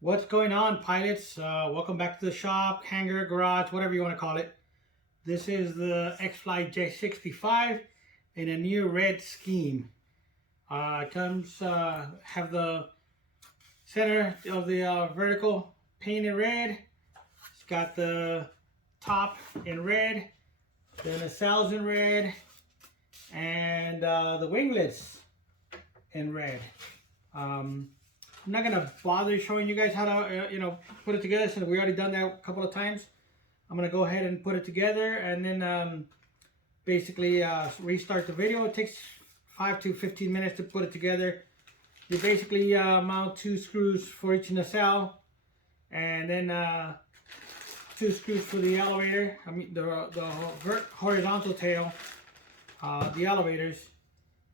What's going on, pilots? Welcome back to the shop, hangar, garage, whatever you want to call it. This is the X-Fly J-65 in a new red scheme. It comes, have the center of the vertical painted red. It's got the top in red, the nacelles in red, and the winglets in red. I'm not gonna bother showing you guys how to put it together since we already done that a couple of times. I'm gonna go ahead and put it together and then basically restart the video. It takes 5 to 15 minutes to put it together. You basically mount 2 screws for each nacelle, and then 2 screws for the elevator. I mean the horizontal tail, the elevators,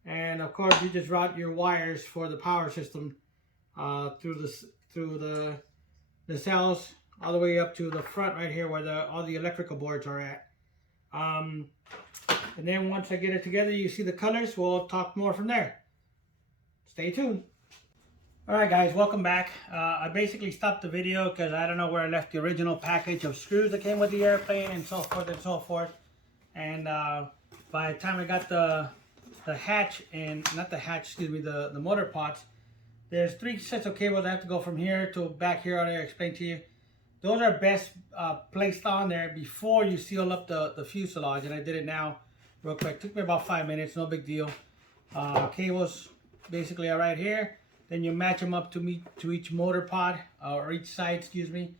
and of course you just route your wires for the power system through the nacelles all the way up to the front right here where all the electrical boards are at. And then once I get it together, you see the colors. We'll talk more from there. Stay tuned. Alright guys, welcome back. I basically stopped the video because I don't know where I left the original package of screws that came with the airplane and so forth and so forth. And by the time I got the hatch and, not the hatch, excuse me, the motor pots, there's 3 sets of cables. I have to go from here to back here. I'll explain to you. Those are best placed on there before you seal up the fuselage, and I did it now real quick. Took me about 5 minutes, no big deal. Cables basically are right here. Then you match them up to each motor pod, or each side, excuse me,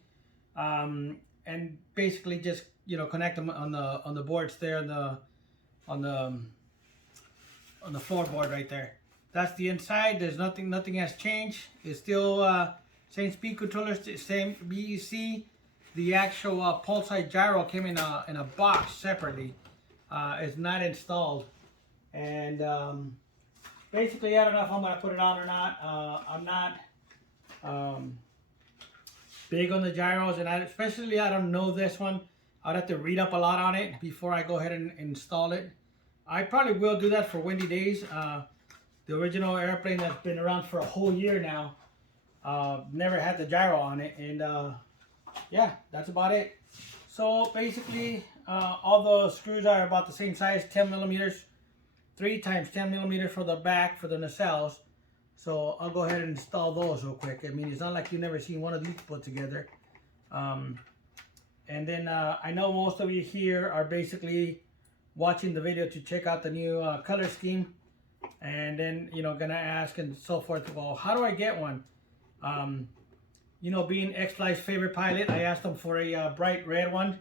and basically just connect them on the boards there on the floorboard right there. That's the inside. There's nothing has changed. It's still same speed controllers, same BEC. The actual pulse height gyro came in a box separately. It's not installed, and basically I don't know if I'm gonna put it on or not. I'm not big on the gyros, and especially I don't know this one. I'd have to read up a lot on it before I go ahead and install it. I probably will do that for windy days. The original airplane that's been around for a whole year now, never had the gyro on it, and yeah, that's about it. So basically, all the screws are about the same size, 10 millimeters, 3 times 10 millimeters for the back for the nacelles. So I'll go ahead and install those real quick. I mean, it's not like you've never seen one of these put together. And then I know most of you here are basically watching the video to check out the new color scheme. And then gonna ask and so forth, well, how do I get one? Being X-Fly's favorite pilot, I asked them for a bright red one,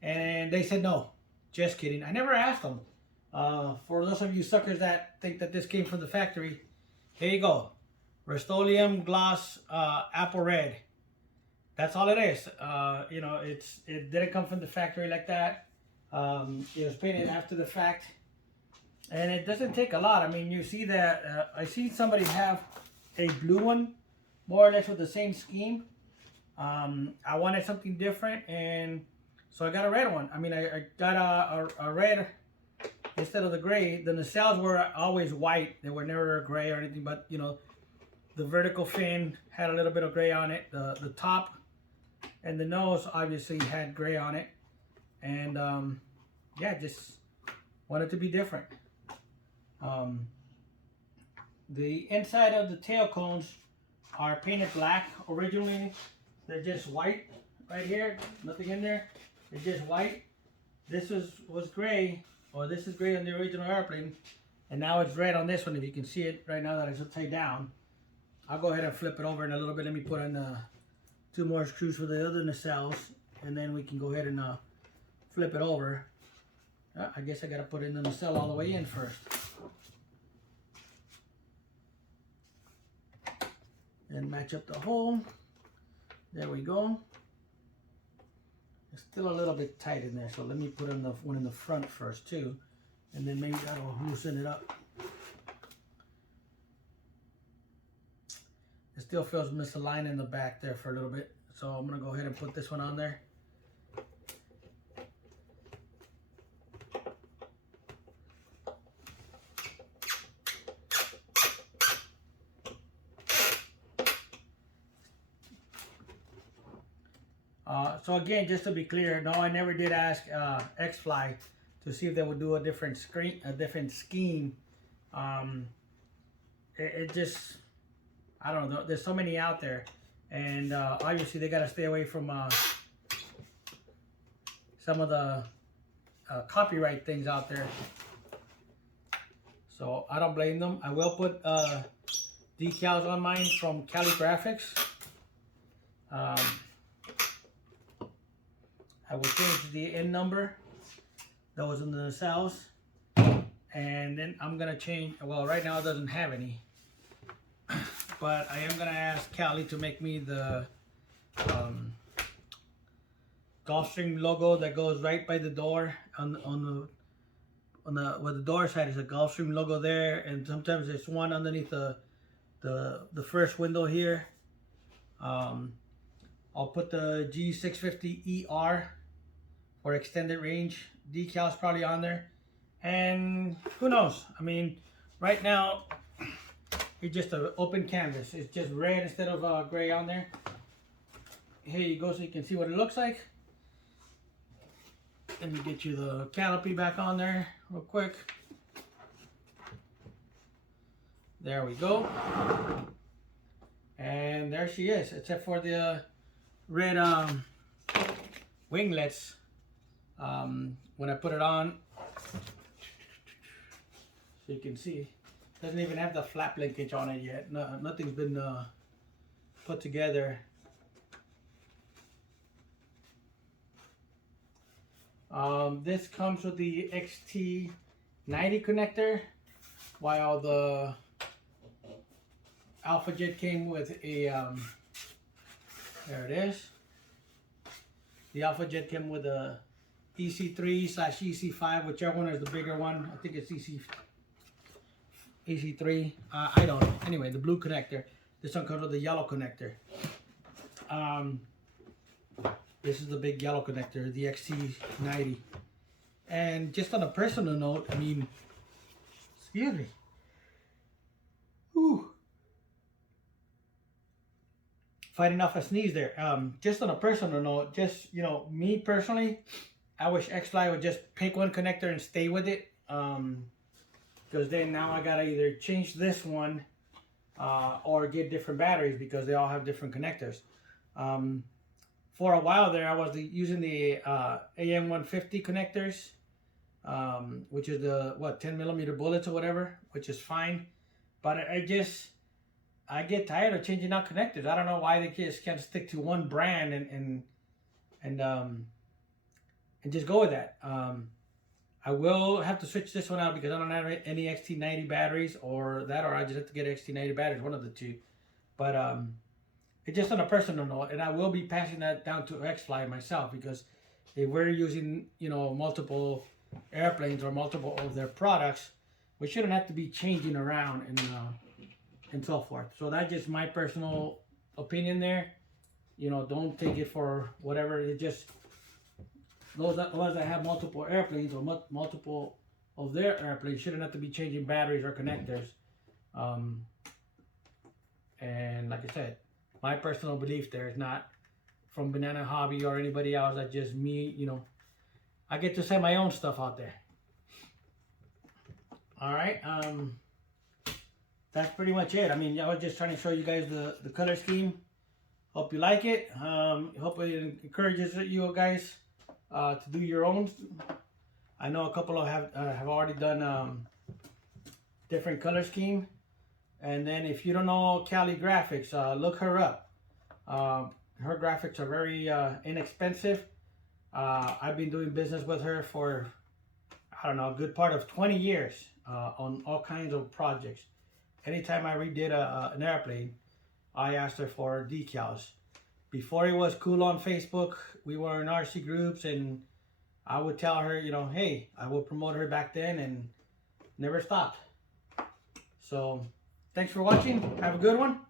and they said no. Just kidding. I never asked them. For those of you suckers that think that this came from the factory, here you go. Rust-oleum Gloss Apple Red. That's all it is. It didn't come from the factory like that. It was painted after the fact. And it doesn't take a lot. I mean, you see that, I see somebody have a blue one, more or less with the same scheme. I wanted something different, and so I got a red one. I mean, I got a red instead of the gray. The nacelles were always white. They were never gray or anything, but the vertical fin had a little bit of gray on it. The top and the nose obviously had gray on it. And yeah, just wanted to be different. The inside of the tail cones are painted black. Originally, they're just white right here. Nothing in there. They're just white. This was gray, or this is gray on the original airplane, and now it's red on this one. If you can see it right now that it's upside down. I'll go ahead and flip it over in a little bit. Let me put in 2 more screws for the other nacelles, and then we can go ahead and flip it over. I guess I gotta put in the nacelle all the way in first. And match up the hole. There we go. It's still a little bit tight in there, so let me put in the one in the front first too, and then maybe that'll loosen it up. It still feels misaligned in the back there for a little bit, so I'm gonna go ahead and put this one on there. So again, just to be clear, no, I never did ask X-Fly to see if they would do a different scheme. It just, I don't know. There's so many out there, and obviously they got to stay away from some of the copyright things out there. So I don't blame them. I will put decals on mine from Cali Graphics. I will change the N number that was in the cells, and then I'm gonna change, well, right now it doesn't have any, but I am gonna ask Cali to make me the Gulfstream logo that goes right by the door on the where the door side is a Gulfstream logo there, and sometimes there's one underneath the first window here. I'll put the G650ER for extended range decals probably on there, and who knows, I mean, right now it's just an open canvas. It's just red instead of gray on there. Here you go, so you can see what it looks like. Let me get you the canopy back on there real quick. There we go. And there she is, except for the red winglets. When I put it on, so you can see, doesn't even have the flap linkage on it yet. No, nothing's been put together. This comes with the XT90 connector, while the Alpha Jet came with a, there it is. The Alpha Jet came with a EC3/EC5, whichever one is the bigger one. I think it's EC3. I don't know. Anyway, the blue connector. This one comes with the yellow connector. This is the big yellow connector, the XT90. And just on a personal note, I mean, excuse me. Whew. Fighting off a sneeze there. Just on a personal note, just, you know, me personally, I wish X-Fly would just pick one connector and stay with it. Because then now I gotta either change this one or get different batteries, because they all have different connectors. For a while there, I was using the AM150 connectors, which is the, what, 10mm bullets or whatever, which is fine. But I get tired of changing out connectors. I don't know why they just can't stick to one brand and just go with that. I will have to switch this one out because I don't have any XT90 batteries, or I just have to get XT90 batteries, one of the two. But it's just on a personal note, and I will be passing that down to X-Fly myself, because if we're using, you know, multiple airplanes or multiple of their products, we shouldn't have to be changing around and so forth. So that's just my personal opinion there. You know, don't take it for whatever. It just, those that have multiple airplanes or multiple of their airplanes shouldn't have to be changing batteries or connectors. And like I said, my personal belief there is not from Banana Hobby or anybody else. That's just me, you know. I get to say my own stuff out there. All right. That's pretty much it. I mean, I was just trying to show you guys the color scheme. Hope you like it. Hope it encourages you guys to do your own. I know a couple have already done different color scheme. And then if you don't know Cali Graphics, look her up. Her graphics are very inexpensive. I've been doing business with her for, I don't know, a good part of 20 years on all kinds of projects. Anytime I redid an airplane, I asked her for decals. Before it was cool on Facebook, we were in RC groups, and I would tell her, you know, hey, I will promote her back then, and never stopped. So, thanks for watching. Have a good one.